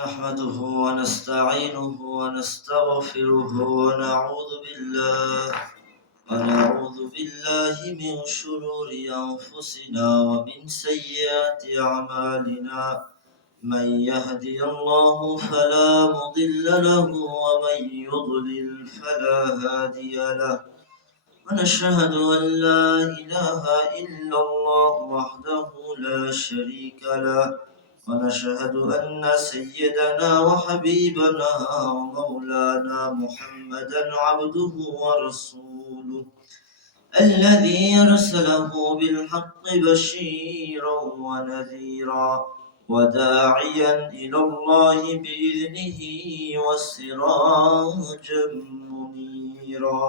نحمده ونستعينه ونستغفره ونعوذ بالله من شرور أنفسنا ومن سيئات أعمالنا. من يهدي الله فلا مضل له ومن يضلل فلا هادي له. ونشهد أن لا إله إلا الله وحده لا شريك له. ونشهد أن سيدنا وحبيبنا ومولانا محمدا عبده ورسوله الذي أرسله بالحق بشيرا ونذيرا وداعيا إلى الله بإذنه وسراجا منيرا.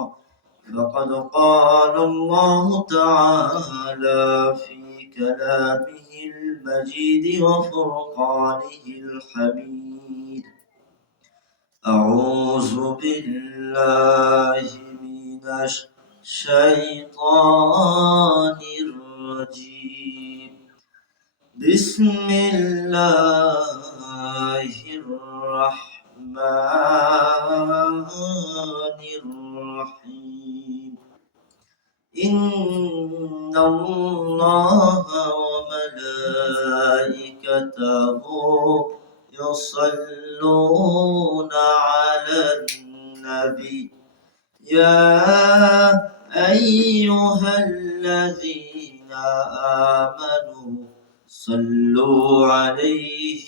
فقد قال الله تعالى في كلامه المجيد وفرقانه الحميد: أعوذ بالله من الشيطان الرجيم. بسم الله الرحمن الرحيم. إن الله وملائكته يصلون على النبي يا أيها الذين آمنوا صلوا عليه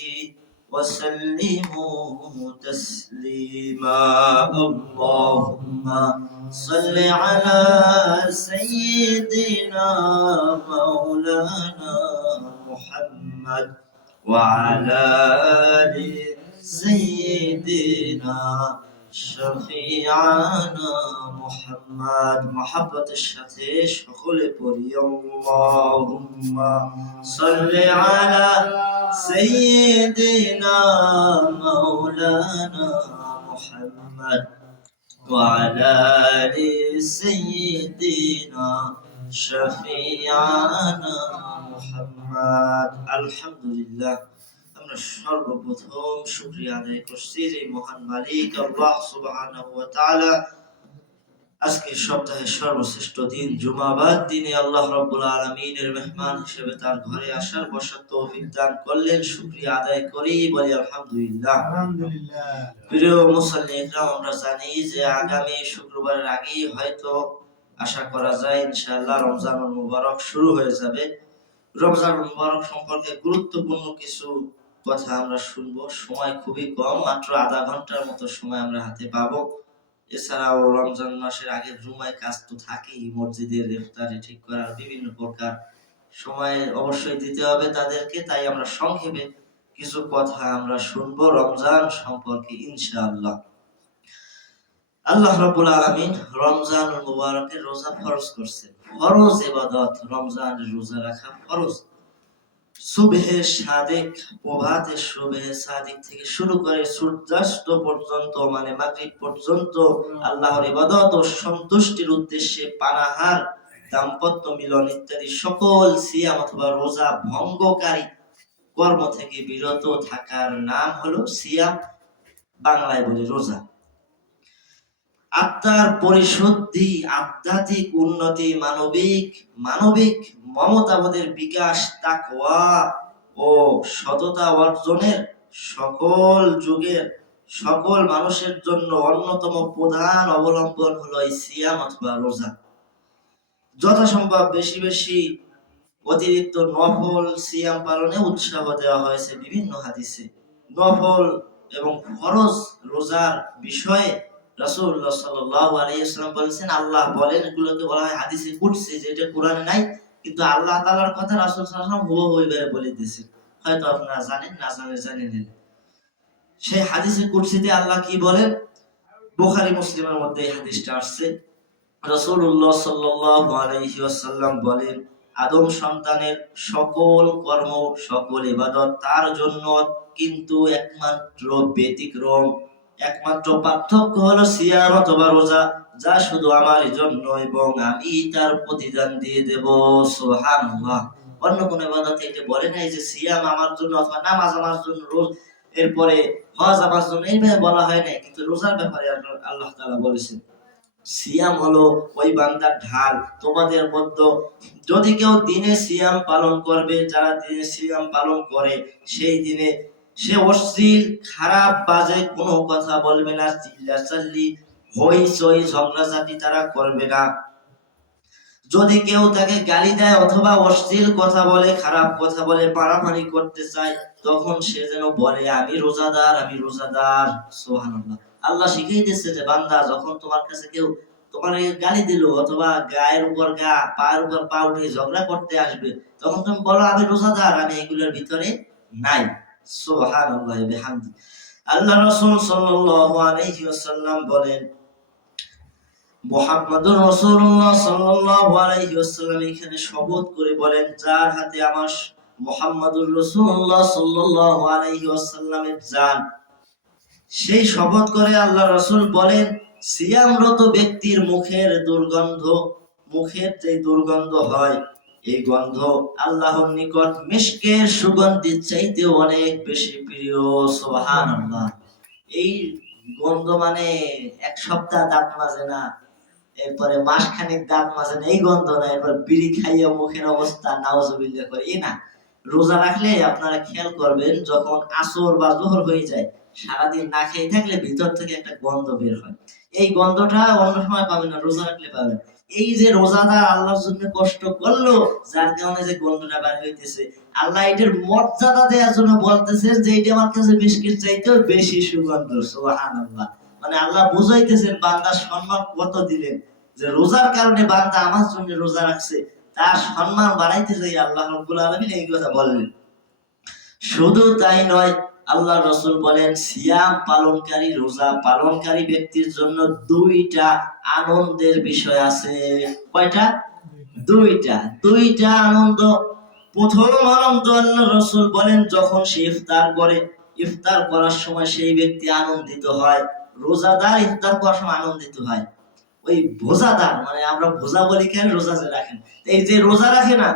وسلموا تسليما. اللهم صل على سيدنا مولانا محمد وعلى آل سيدنا شفيعنا محمد. محبة الشتيش সকলে পড়ি اللهم صل على سيدنا مولانا محمد وعلى آل سيدنا شفيعنا محمد. আলহামদুলিল্লাহ, আমরা সর্বপ্রথম শুকরিয়া আদায় করছি যে মহান মালিক আল্লাহ সুবহানাহু ওয়া তাআলা আজকে সপ্তাহের সর্বশ্রেষ্ঠ দিন জুমাবাদ দিনে আল্লাহ রাব্বুল আলামিনের মেহমান হিসেবে তার ঘরে আসার বসার তৌফিক দান করলেন। শুকরিয়া আদায় করি, বলি আলহামদুলিল্লাহ। প্রিয় মুসল্লি ইকরাম, আমরা জানি যে আগামী শুক্রবারের আগেই হয়তো আশা করা যায় ইনশাআল্লাহ রমজানুল মুবারক শুরু হয়ে যাবে। রমজানুল মুবারক সম্পর্কে গুরুত্বপূর্ণ কিছু কথা আমরা শুনবো। সময় খুবই কম, মাত্র আধা ঘন্টার মতো সময় আমরা হাতে পাবো। এছাড়াও রমজান মাসের আগে জুমায় কাজ তো থাকেই, মসজিদের ইফতারি ঠিক করার বিভিন্ন প্রকার সময় অবশ্যই দিতে হবে তাদেরকে। তাই আমরা সংক্ষেপে কিছু কথা আমরা শুনবো রমজান সম্পর্কে ইনশাআল্লাহ। আল্লাহ রাব্বুল আলামিন রমজানুল মুবারকের রোজা ফরজ করছেন। ফরজ ইবাদত, রমজানের রোজা রাখা ফরজ। সুবহে সাদিক, প্রভাতের সুবহে সাদিক থেকে শুরু করে সূর্যাস্ত পর্যন্ত, মানে মাগরিব পর্যন্ত আল্লাহর ইবাদত ও সন্তুষ্টির উদ্দেশ্যে পানাহার, দাম্পত্য মিলন ইত্যাদি সকল সিয়াম অথবা রোজা ভঙ্গকারী কর্ম থেকে বিরত থাকার নাম হলো সিয়াম, বাংলায় বলি রোজা। আত্মার পরিশুদ্ধি, আধ্যাত্মিক উন্নতি, মানবিক মমতাবোধের বিকাশ, তাকওয়া ও সততা অর্জনের সকল যুগের সকল মানুষের জন্য অন্যতম প্রধান অবলম্বন হলো এই সিয়াম অথবা রোজা। যথাসম্ভব বেশি বেশি অতিরিক্ত নফল সিয়াম পালনে উৎসাহ দেওয়া হয়েছে বিভিন্ন হাদিসে। নফল এবং ফরজ রোজার বিষয়ে রাসূলুল্লাহ সাল্লাল্লাহু আলাইহি ওয়াসাল্লাম বলেছেন, আল্লাহ বলেন, এগুলোকে বলা হয় হাদিসে কুদসি, যেটা কোরআনে নাই, কিন্তু আল্লাহ তাআলার কথা রাসূল সাল্লাল্লাহু আলাইহি ওয়াসাল্লাম হুবহু এইভাবে বলে দিয়েছেন। হয়তো আপনারা জানেন, না জানেন। সেই হাদিসে কুদসিতে আল্লাহ কি বলেন? বুখারী মুসলিমের মধ্যে এই হাদিসটা আসছে। রাসূলুল্লাহ সাল্লাল্লাহু আলাইহি ওয়াসাল্লাম বলেন, আদম সন্তানের সকল কর্ম, সকল ইবাদত তার জন্য, কিন্তু একমাত্র ব্যতিক্রম, একমাত্র পার্থক্য হলো সিয়াম অথবা রোজা, যা শুধু আমার জন্য এবং আমি তার প্রতিদান দিয়ে দেব। সুবহানাল্লাহ। অন্য কোন ইবাদতে এটা বলে নাই যে সিয়াম আমার জন্য অথবা নামাজ আমার জন্য, এরপরে হজ আমার জন্য এইভাবে বলা হয় নাই, কিন্তু রোজার ব্যাপারে আল্লাহ তাআলা বলেছেন সিয়াম হলো ওই বান্দার ঢাল তোমাদের মধ্যে যদি কেউ দিনে সিয়াম পালন করবে, যারা দিনে সিয়াম পালন করে সেই দিনে সে অশ্লীল খারাপ বাজে কোনো কথা বলবে না, চিল্লাচাল্লি হইচই ঝগড়াঝাটি তারা করবে না। যদি কেউ তাকে গালি দেয় অথবা অশ্লীল কথা বলে, খারাপ কথা বলে, মারামারি করতে চায়, তখন সে যেন বলে আমি রোজাদার, আমি রোজাদার। সুবহানাল্লাহ। আল্লাহ শিখাইতেছে যে বান্দা যখন তোমার কাছে কেউ তোমার গালি দিল অথবা গায়ের উপর গা পায়ের উপর পা উঠে ঝগড়া করতে আসবে, তখন তুমি বলো আমি রোজাদার, আমি এগুলোর ভিতরে নাই। সুবহানাল্লাহ বিহামদি। আল্লাহ রাসূল সাল্লাল্লাহু আলাইহি ওয়াসাল্লাম বলেন, মুহাম্মদুর রাসূলুল্লাহ সাল্লাল্লাহু আলাইহি ওয়াসাল্লাম এখানে শপথ করে বলেন, যার হাতে আমার মুহাম্মদুর রাসূলুল্লাহ সাল্লাল্লাহু আলাইহি ওয়াসাল্লামের জান, সেই শপথ করে আল্লাহ রাসূল বলেন সিয়ামরত ব্যক্তির মুখের দুর্গন্ধ, মুখের যে দুর্গন্ধ হয় এই গন্ধ আল্লাহর নিকট মিশকের সুগন্ধির চাইতে অনেক বেশি প্রিয়। সুবহানাল্লাহ। এই গন্ধ মানে এক সপ্তাহ দাঁত মাজে না, এরপরে মাসখানেক দাঁত মাজে না, এই গন্ধ না। এরপর বিড়ি খাইয়া মুখের অবস্থা নাউজুবিল্লাহ করে, এই না। রোজা রাখলে আপনারা খেয়াল করবেন যখন আসর বা জোহর হয়ে যায়, সারাদিন না খেয়ে থাকলে ভিতর থেকে একটা গন্ধ বের হয়। এই গন্ধটা অন্য সময় পাবেন না, রোজা রাখলে পাবেন। এই যে রোজাদার আল্লাহর জন্য কষ্ট করলো, যার কারণে যে গন্ধটা বের হইতেছে, আল্লাহ এটার মর্যাদা দেওয়ার জন্য বলতেছেন যে এটা আমার কাছে মিশকের চাইতেও বেশি সুগন্ধ। সুবহানাল্লাহ। মানে আল্লাহ বুঝাইতেছেন বান্দার সম্মান কত দিলেন, যে রোজার কারণে বান্দা আমার জন্য রোজা রাখছে, তার সম্মান বাড়াইতে যাই আল্লাহ রাব্বুল আলামিন এই কথা বললেন। শুধু তাই নয়, আল্লাহ রাসূল বলেন সিয়াম পালনকারী, রোজা পালনকারী ব্যক্তির জন্য দুইটা আনন্দের বিষয় আছে। কয়টা? দুইটা আনন্দ। প্রথম আনন্দ আল্লাহ রাসূল বলেন যখন সে ইফতার করে, ইফতার করার সময় সেই ব্যক্তি আনন্দিত হয়। রোজাদার ইফতার করার সময় আনন্দিত হয়। ওই ভোজাদার মানে আমরা ভোজা বলি কেন, রোজা যে রাখেন, এই যে রোজা রাখে না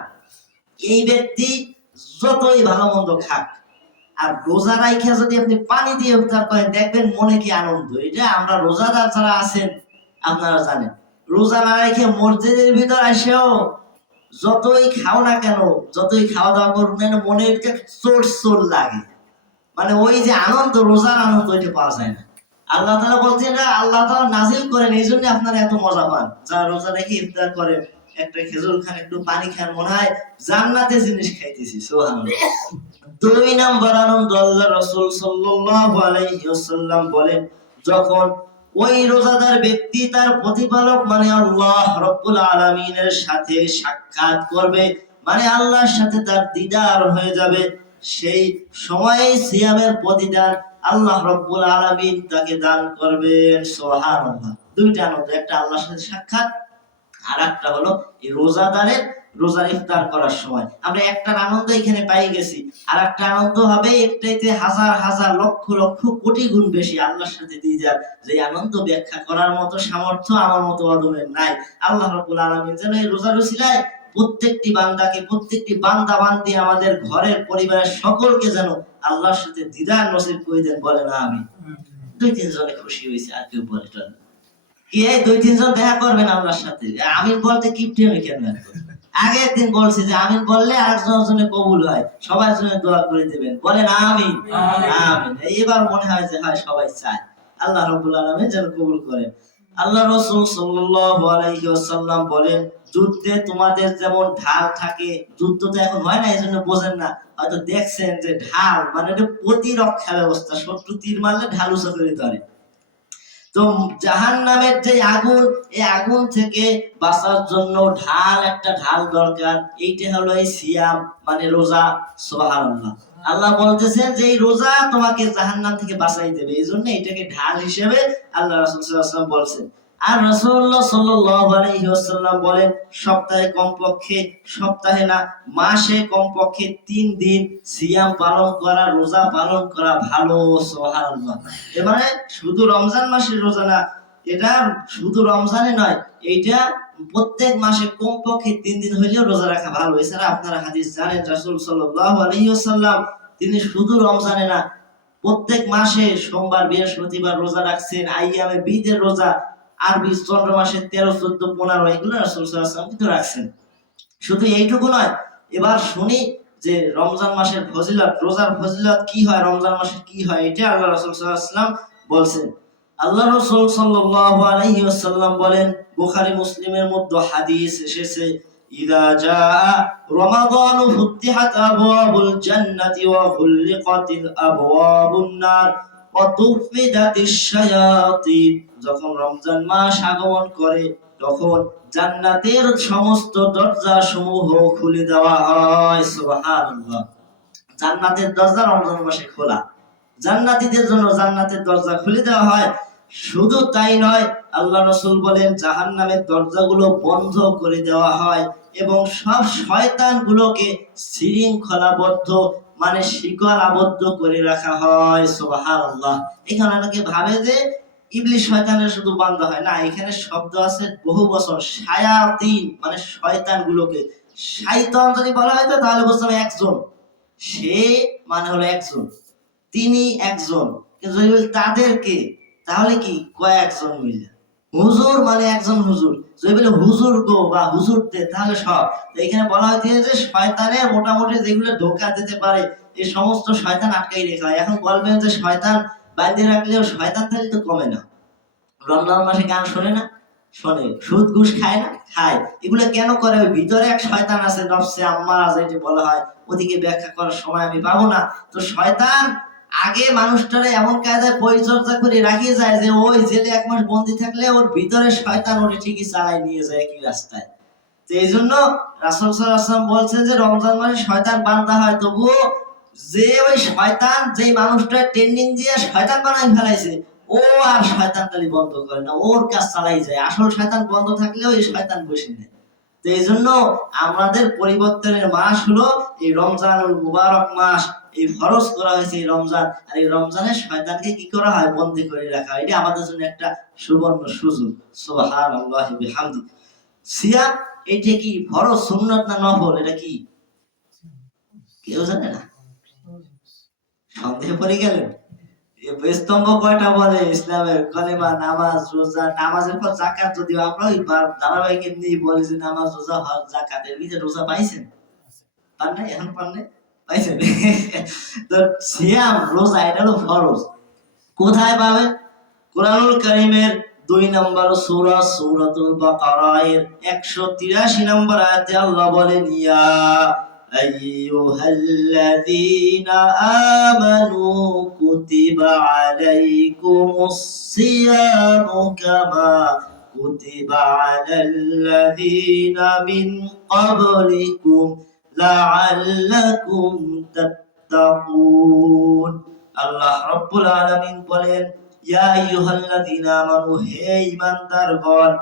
এই ব্যক্তি যতই ভালো মন্দ খাক, আর রোজা রাখা যদি আপনি পানি দিয়ে ইফতার করেন দেখবেন মনে কি আনন্দ। এটা আমরা রোজাদার যারা আছেন আপনারা জানেন, রোজা না রেখে মসজিদের ভিতর আসেও যতই খাও না কেন, যতই খাওয়া দাওয়া করুন না, মনে চোর চোর লাগে। মানে ওই যে আনন্দ, রোজার আনন্দ ওইটা পাওয়া যায় না। আল্লাহ তাআলা বলছেন আল্লাহ তাআলা নাজিল করেন এই জন্য আপনারা এত মজা পান। যারা রোজা রেখে ইফতার করেন, একটা খেজুর খান, একটু পানি খান, মনে হয় জান্নাতে জিনিস খাইতেছি। সুবহানাল্লাহ। দুই নাম্বার আনন্দ আল্লাহ রাসূল সাল্লাল্লাহু আলাইহি ওয়াসাল্লাম বলেন যখন ওই রোজাদার ব্যক্তি তার প্রতিপালক মানে আল্লাহ রাব্বুল আলামিনের সাথে সাক্ষাৎ করবে, মানে আল্লাহর সাথে তার দিদার হয়ে যাবে, সেই সময়ে সিয়ামের প্রতিদান আল্লাহ রাব্বুল আলামিন তাকে দান করবেন। সুবহানাল্লাহ। দুইটা আনন্দ, একটা আল্লাহর সাথে সাক্ষাৎ, আর একটা হলো এই রোজাদারের রোজার ইফতার করার সময়। আমরা একটা আনন্দ এখানে পাই গেছি, আর একটা আনন্দ হবে একটাইতে হাজার হাজার লক্ষ লক্ষ কোটি গুণ বেশি আল্লাহর সাথে দিয়ে যার, যে আনন্দ ব্যাখ্যা করার মতো সামর্থ্য আমার মতো আদমের নাই। আল্লাহ রাব্বুল আলামিন যেন এই রোজার উসিলায় প্রত্যেকটি বান্দাকে, প্রত্যেকটি বান্দা বান্দি আমাদের ঘরের পরিবারের সকলকে যেন আল্লাহর সাথে দিদার নসিব করে দেন। বলে না আমি দুই তিনজনে খুশি হয়েছে, আর কেউ বলে কি এই দুই তিনজন দেখা করবেন আল্লাহর সাথে। আমিন বলতে কিপটে আমি কেন আগে একদিন বলছি যে আমিন বললে আরেকজনের জন্য কবুল হয়, সবার জন্য দোয়া করে দেবেন। বলেন আমিন। আমিন। এবার মনে হয় যে হয় সবাই চায় আল্লাহ রাব্বুল আলামিন যেন কবুল করেন। আল্লাহ রাসূল সাল্লাল্লাহু আলাইহি ওয়াসাল্লাম বলেন যুদ্ধে তোমাদের যেমন ঢাল থাকে, যুদ্ধ তো এখন হয় না এজন্য বোঝেন না, হয়তো দেখছেন যে ঢাল মানে এটা প্রতিরক্ষা ব্যবস্থা, শত্রু তীর মারলে ঢাল উঁচু করে ধরে। তো জাহান্নামের যে আগুন, এই আগুন থেকে বাঁচার জন্য ঢাল, একটা ঢাল দরকার, এইটা হলো এই সিয়াম মানে রোজা। সুবহানাল্লাহ। আল্লাহ বলতেছেন যে এই রোজা তোমাকে জাহান্নাম থেকে বাঁচাই দেবে, এইজন্য এটাকে ঢাল হিসেবে আল্লাহ রাসূল সাল্লাল্লাহু আলাইহি ওয়াসাল্লাম বলছেন। আর রাসূলুল্লাহ সাল্লাল্লাহু আলাইহি ওয়াসাল্লাম বলেন সপ্তাহে কমপক্ষে, সপ্তাহে না মাসে কমপক্ষে 3 দিন সিয়াম পালন করা, রোজা পালন করা ভালো। সুবহানাল্লাহ। এবারে শুধু রমজান মাসের রোজা না, এটা শুধু রমজানে নয়, এইটা প্রত্যেক মাসে কমপক্ষে 3 দিন হইলেও রোজা রাখা ভালো। এছাড়া আপনারা হাদিস জানেন রাসূল সাল্লাল্লাহু আলাইহি ওয়াসাল্লাম তিনি শুধু রমজানে না প্রত্যেক মাসে সোমবার বৃহস্পতিবার রোজা রাখছেন, আইয়ামে বিদের রোজা, আরবি চন্দ্র মাসে 13, 14, 15 এগুলো রাসূল সাল্লাল্লাহু আলাইহি ওয়াসাল্লাম কিন্তু রাখছেন। শুধু এইটুকু নয়, এবার শুনি যে রমজান মাসের ফজিলত, রোজার ফজিলত কি হয়, রমজান মাসে কি হয়, এটা আল্লাহ রাসূল সাল্লাল্লাহু আলাইহি ওয়াসাল্লাম বলছেন। আল্লাহ রাসূল সাল্লাল্লাহু আলাইহি ওয়াসাল্লাম বলেন, বুখারী মুসলিমের মধ্যে হাদিস এসেছে, ইযা জাআ রমাদানু ফুতিহাত আবওয়াবুল জান্নাতি ওয়া গুলিকাতিল আবওয়াবুন নার ওয়া তুফিদাতিশ শায়াতিন। যখন রমজান মাস আগমন করে তখন জান্নাতের সমস্ত দরজা সমূহ খুলে দেওয়া হয়। সুবহানাল্লাহ। জান্নাতের দরজা রমজান মাসে খোলা, জান্নাতীদের জন্য জান্নাতের দরজা খুলে দেওয়া হয়। শুধু তাই নয়, আল্লাহ রাসূল বলেন জাহান্নামের দরজাগুলো বন্ধ করে দেওয়া হয় এবং সব শয়তানগুলোকে শৃঙ্খলাবদ্ধ মানে শিকল আবদ্ধ করে রাখা হয়। সুবহানাল্লাহ। এখানে অনেকে ভাবে যে ইবলিস শয়তানের শুধু বান্দা হয় না, এখানে শব্দ আছে বহু বছর, শায়াতিন মানে শয়তানগুলোকে। শয়তান যদি বলা হয় তাহলে বুঝতে একজন, সে মানে হলো একজন, তিনি একজন, কিন্তু যদি বলি তাদেরকে তাহলে কি কয়েকজন মিলে। হুজুর মানে একজন হুজুর, যদি বলে হুজুর গো বা হুজুরদের তাহলে সব। এখানে বলা হয়েছে যে শয়তানের মোটামুটি যেগুলো ধোঁকা দিতে পারে এই সমস্ত শয়তান আটকাই রেখা হয়। এখন বলবেন যে শয়তান বাইরে রাখলেও শয়তান তাহলে তো কমে না। রমজান মাসে গান শোনে না? শোনে। সুদ ঘুষ খায় না? খায়। এগুলো কেন করে? ওই ভিতরে এক শয়তান আছে, নফসে আম্মারা যেটা বলা হয়, ওদিকে ব্যাখ্যা করার সময় আমি পাবো না। তো শয়তান আগে মানুষটারে এমন কায়দায় পরিচর্যা করে রাখিয়ে যায় যে ওই জেলে 1 মাস বন্দি থাকলে ওর ভিতরে শয়তান ওরে ঠিকই চালাই নিয়ে যায় একই রাস্তায়। তো এই জন্য রাসূল সাল্লাল্লাহু আলাইহি ওয়াসাল্লাম বলছেন যে রমজান মাসে শয়তান বান্দা হয়, তবুও যে ওই শয়তান যেই মানুষটা ট্রেনিং দিয়ে শয়তান বানাই ফেলাইছে, ও আর শয়তানটালি বন্ধ করে না, ওর কাজ চালাই যায়। আসল শয়তান বন্ধ থাকলেও এই শয়তান বসে নেয়। তো এই জন্য আমাদের পরিবর্তনের মাস হলো এই রমজানুল মুবারক মাস। এই ফরজ করা হয়েছে এই রমজান, আর এই রমজানে শয়তানকে কি করা হয়? বন্দী করে রাখা হয়। এটা আমাদের জন্য একটা সুবর্ণ সুযোগ। সুবহানাল্লাহি বিহামদি। সিয়াম এটা কি ফরজ, সুন্নাত না নফল? এটা কি কেউ জানে না? সন্দেহে পড়ে গেলেন? স্তম্ভ কয়টা বলে ইসলামের? কালেমা, নামাজ, রোজা, নামাজের পর যাকাত। যদি আমরা ওই ধারাবাহিক এমনি বলি যে নামাজ, রোজা, হজ, যাকাত, এর ভিতরে রোজা পাইছেন? পান নাই? এখন পান নাই? পাইছেন? তো সিয়াম রোজা এটা হলো ফরজ। কোথায় পাবেন? কোরআনুল কারীমের 2 নম্বর সূরা সূরাতুল বাকারা এর 183 নম্বর আয়াতে আল্লাহ বলেন, ইয়া আইয়ুহাল্লাযীনা আমানু কুতিবা আলাইকুমুস সিয়ামু কামা কুতিবা আলাল্লাযীনা মিন ক্বাবলিকুম লাআল্লাকুম তাত্তাকুন। আল্লাহ রাব্বুল আলামিন বলেন, ইয়া আইয়ুহাল্লাযীনা আমানু, হে ঈমানদারগণ,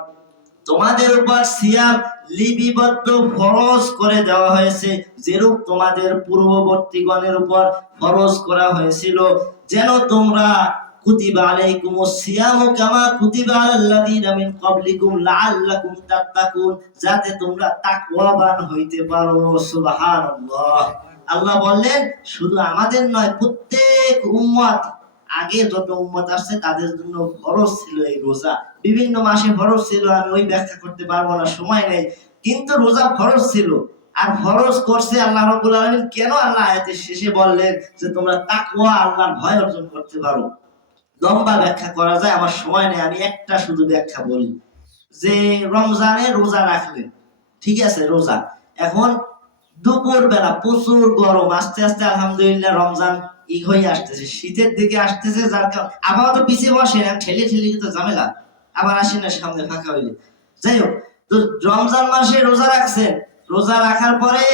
তোমাদের উপর সিয়াম লিপিবদ্ধ ফরজ করে দেওয়া হয়েছে, যেরূপ তোমাদের পূর্ববর্তীগণের উপর ফরজ করা হয়েছিল, যেন তোমরা কুতিবা আলাইকুমুস সিয়ামু কামা কুতিবা আলাল্লাযীনা মিন ক্বাবলিকুম লাআল্লাকুম তাত্তাকুন, যাতে তোমরা তাকওয়াবান হইতে পারো। সুবহানাল্লাহ। আল্লাহ বললেন শুধু আমাদের নয়, প্রত্যেক উম্মত, আগে যত উম্মত আসছে তাদের জন্য ফরজ ছিল এই রোজা। বিভিন্ন মাসে ফরজ ছিল, আমি ওই ব্যাখ্যা করতে পারবো না, সময় নেই। কিন্তু রোজা ফরজ ছিল। আর ফরজ করছে আল্লাহ রাব্বুল আলামিন কেন? আল্লাহ আয়াতের শেষে বললেন যে তোমরা তাকওয়া, আল্লাহর ভয় অর্জন করতে পারো। লম্বা ব্যাখ্যা করা যায়, আমার সময় নেই, আমি একটা শুধু ব্যাখ্যা বলি। যে রমজানে রোজা রাখলেন, ঠিক আছে, রোজা এখন দুপুর বেলা প্রচুর গরম, আস্তে আস্তে আলহামদুলিল্লাহ রমজান হয়ে আসতেছে, শীতের দিকে আসতেছে, যার কারণে আবার তো পিছিয়ে বসে ঠেলে ঠেলে কিন্তু ঝামেলা, আবার আসেন না সামনে ফাঁকা হইলে। যাই হোক, তো রমজান মাসে রোজা রাখছেন, রোজা রাখার পরে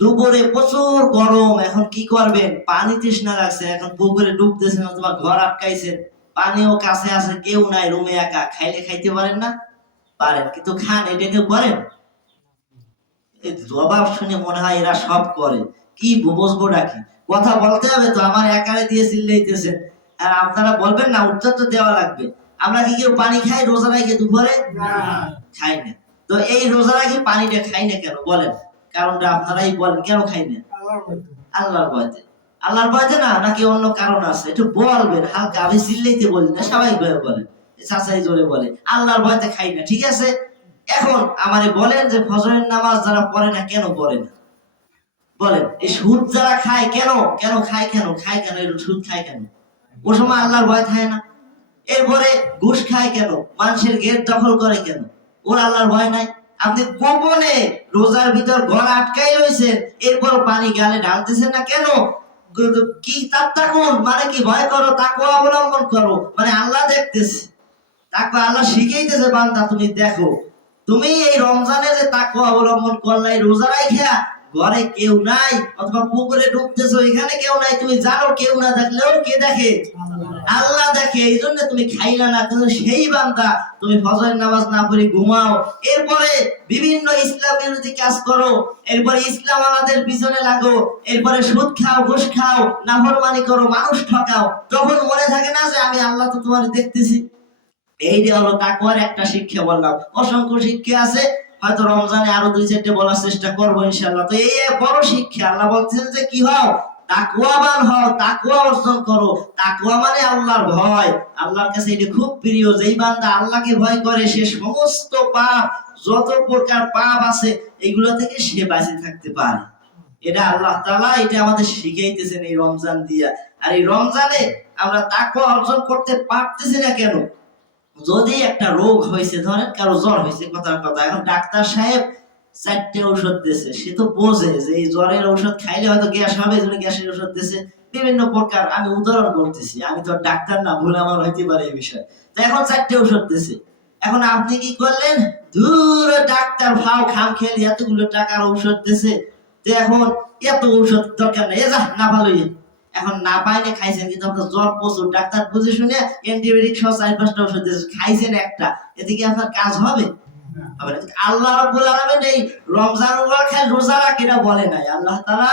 দুপুরে প্রচুর গরম, এখন কি করবেন? পানি তৃষ্ণা লাগছে, এখন পুকুরে ডুবতেছেন অথবা ঘর আটকাইছেন, পানিও কাছে আছে, কেউ নাই, রুমে একা, খাইলে খাইতে পারেন না? পারেন, কিন্তু খান, এটা কেউ করেন? জবাব শুনে মনে হয় এরা সব করে। কি বুঝবো নাকি? কথা বলতে হবে তো, আমার একারে দিয়ে চিল্লাইতেছেন, আর আপনারা বলবেন না, উত্তর তো দেওয়া লাগবে। আমরা কি কেউ পানি খাই রোজা রাখি দুপুরে? খাই না। তো এই রোজা রাখি পানিটা খাই না কেন বলেন? কারণটা আপনারাই বলেন, কেন খাই না? আল্লাহর ভয়তে। আল্লাহর ভয়তে না, নাকি অন্য কারণ আছে? একটু বলবেন হালকা, আমি চিল্লাইতে বলি না, স্বাভাবিকভাবে বলেন, চাচাই জোরে বলে আল্লাহর ভয়তে খাই না, ঠিক আছে? এখন আমারে বলেন যে ফজরের নামাজ যারা পড়ে না কেন পড়ে না? বলেন, এই সুদ যারা খায় কেন, কেন খায়, কেন খায়, কেন এই সুদ খায় কেন? ও সময় আল্লাহর ভয় থাকে না? এরপরে ঘুষ খায় কেন, মানুষের গেট দখল করে কেন? ওর আল্লাহর ভয় নাই? আপনি গোপনে রোজার ভিতর ঘর আটকাই রয়েছেন, এরপর পানি গালে ঢালতেছেন না কেন? কি তাত্তাকুন মানে কি? ভয় করো, তাকওয়া অবলম্বন করো, মানে আল্লাহ দেখতেছে। তাকওয়া আল্লাহ শিখাইতেছে, বান্দা তুমি দেখো, তুমি এই রমজানে যে তাকওয়া অবলম্বন করলাই, রোজা রাইখা ঘরে কেউ নাই, অথবা পুকুরে ডুবতেছো, এখানে কেউ নাই, তুমি জানো কেউ না দেখলেও কে দেখে? আল্লাহ দেখে। এই জন্য তুমি খাইলা না, কিন্তু সেই বান্দা তুমি ফজরের নামাজ না পড়ে ঘুমাও, এরপরে বিভিন্ন ইসলাম বিরোধী কাজ করো, এরপরে ইসলাম আমাদের পিছনে লাগো, এরপরে সুদ খাও, ঘুষ খাও, নাফরমানি করো, মানুষ ঠকাও, তখন মনে থাকে না যে আমি আল্লাহ তো তোমার দেখতেছি? এই যে হলো তাকওয়ার একটা শিক্ষা বললাম, অসংখ্য শিক্ষা আছে, হয়তো রমজানে আরো 2-4টা বলার চেষ্টা করবো ইনশাআল্লাহ। তো এই বড় শিক্ষা, আল্লাহ বলছেন যে কি হও, তাকওয়াবান হও, তাকওয়া অর্জন করো। তাকওয়া মানে আল্লাহর ভয়। আল্লাহর কাছে এটা খুব প্রিয়, যেই বান্দা আল্লাহকে ভয় করে সে সমস্ত পাপ, যত প্রকার পাপ আছে এগুলো থেকে সে বাঁচে থাকতে পারে। এটা আল্লাহ তাআলা এটা আমাদের শিখাইতেছেন এই রমজান দিয়া। আর এই রমজানে আমরা তাকওয়া অর্জন করতে পারতেছি না কেন? যদি একটা রোগ হয়েছে, ধরেন কারো জ্বর হয়েছে, কথার কথা, এখন ডাক্তার সাহেব 4টে ঔষধ দিয়েছে, সে তো বোঝে যে এই জ্বরের ঔষধ খাইলে হয়তো গ্যাস হবে, এই জন্য গ্যাসের ঔষধ দিয়েছে বিভিন্ন প্রকার। আমি উদাহরণ বলতেছি, আমি তো ডাক্তার না, ভুল আমার হইতে পারে এই বিষয়। তো এখন 4টে ঔষধ দিয়েছে, এখন আপনি কি করলেন? দূর ডাক্তার ভাও খাম খেলে এতগুলো টাকার ঔষধ দিয়েছে, তো এখন এত ঔষধ দরকার নেই, এ যা না ভালোই। এখন না পাইলে খাইছেন, কিন্তু আপনার জ্বর প্রচুর, ডাক্তার বুঝে শুনে অ্যান্টিবায়োটিক সহ 4-5টা ওষুধ দিয়েছে, খাইছেন একটা, এদিকে আপনার কাজ হবে? আল্লাহ রাব্বুল আলামিন এই রমজান খালি রোজা রাখ এটা বলে নাই। আল্লাহ তাআলা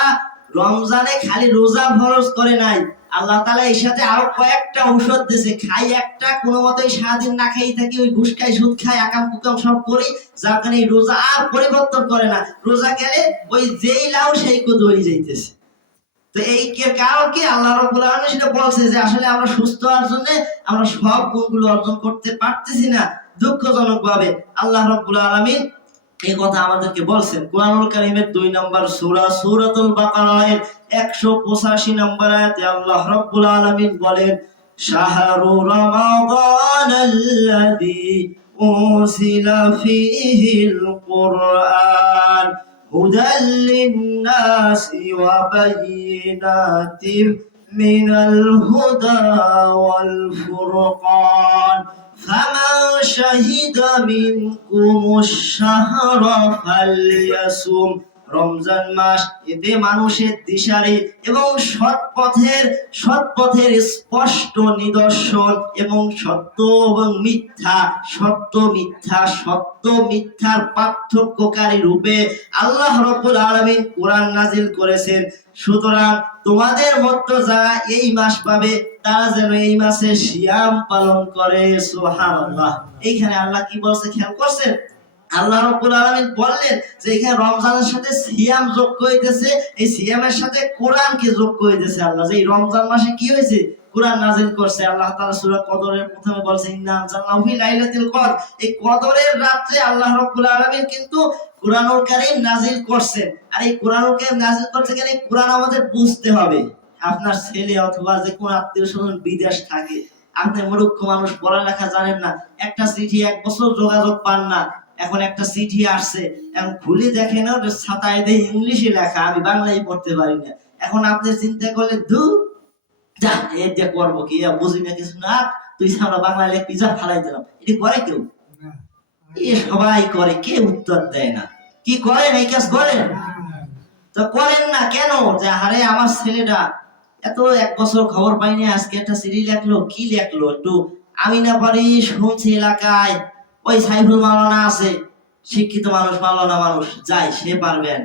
রমজানে খালি রোজা ফরজ করে নাই, আল্লাহ তাআলা এর সাথে আরো কয়েকটা ঔষধ দিয়েছে। খাই একটা, কোনো মতেই সারাদিন না খাই থাকি, ওই ঘুষ খাই, সুদ খাই, আকাম কুকাম সব করি, যার কারণে এই রোজা আর পরিবর্তন করে না। রোজা গেলে ওই যেই লাউ সেই কদু হয়ে যাইতেছে। তো এই কারণ কি? আল্লাহ রাব্বুল আলামিন সেটা বলছে যে আসলে আমরা সুস্থ হওয়ার জন্য আমরা সব গুণগুলো অর্জন করতে পারতেছি না দুঃখজনক ভাবে। আল্লাহ রাব্বুল আলামিন এই কথা আমাদেরকে বলছেন কোরআনুল কারীমের 2 নম্বর সূরা সূরাতুল বাকারার 185 নম্বর আয়াতে আল্লাহ রাব্বুল আলামিন বলেন, শাহরু রমাদানাল্লাযী উনজিলা ফীহিল কুরআন হুদাল লিন-নাসি ওয়া বায়িনাতিন মিনাল হুদা ওয়াল ফুরকান ফামান শাহিদা মিনকুমুশ শাহরা ফালইয়াসুম। রমজান মাস এতে মানুষের দিশারি এবং সৎপথের স্পষ্ট নিদর্শন, এবং সত্য এবং মিথ্যা, সত্য মিথ্যার পার্থক্যকারী রূপে আল্লাহ রাব্বুল আলামিন কোরআন নাজিল করেছেন। সুতরাং তোমাদের মধ্যে যারা এই মাস পাবে তারা যেন এই মাসে সিয়াম পালন করে। সুবহানাল্লাহ। এইখানে আল্লাহ কি বলছে খেয়াল করছেন? আল্লাহ রাব্বুল আলামিন বললেন যে এখানে রমজানের সাথে সিয়াম যোগ কইতেছে, এই সিয়ামের সাথে কোরআনকে যোগ কইতেছে। আল্লাহ যে এই রমজান মাসে কি হয়েছে? কোরআন নাযিল করছে। আল্লাহ তাআলা সূরা কদরের প্রথমে বলছে ইন্না আনজালনাহু ফি লাইলাতিল কদর। এই কদরের রাতে আল্লাহ রাব্বুল আলামিন কিন্তু কোরআনুল কারীম নাযিল করছেন। আর এই কোরআনুল কারীম নাযিল করতে গেলে কোরআন আমাদের বুঝতে হবে। আপনার ছেলে অথবা যে কোন আত্মীয়স্বজন বিদেশ থাকে, আপনি মূর্খ মানুষ, পড়ালেখা জানেন না, একটা চিঠি 1 বছর যোগাযোগ পান না, এখন একটা চিঠি আসছে, এখন খুলে দেখেন ওর ছাতায় দিয়ে ইংলিশে লেখা, আমি বাংলায় পড়তে পারি না। এখন আপনি চিন্তা করলে দূর যা এর যে করবো কি, বুঝি না কিছু না, তুই আমরা বাংলা লিখবি, যা ফালাই দিলাম। এটি করে কেউ? এ সবাই করে, কে উত্তর দেয় না। কি করেন? এই কাজ করেন? তো করেন না কেন? যে আরে আমার ছেলেটা এত 1 বছর খবর পাইনি, আজকে একটা চিঠি লেখলো, কি লেখলো একটু আমি না পারি, শুনছি এলাকায় ওই সাইফুল মাওলানা আছে, শিক্ষিত মানুষ, মাওলানা মানুষ, যাই সে পারবেন।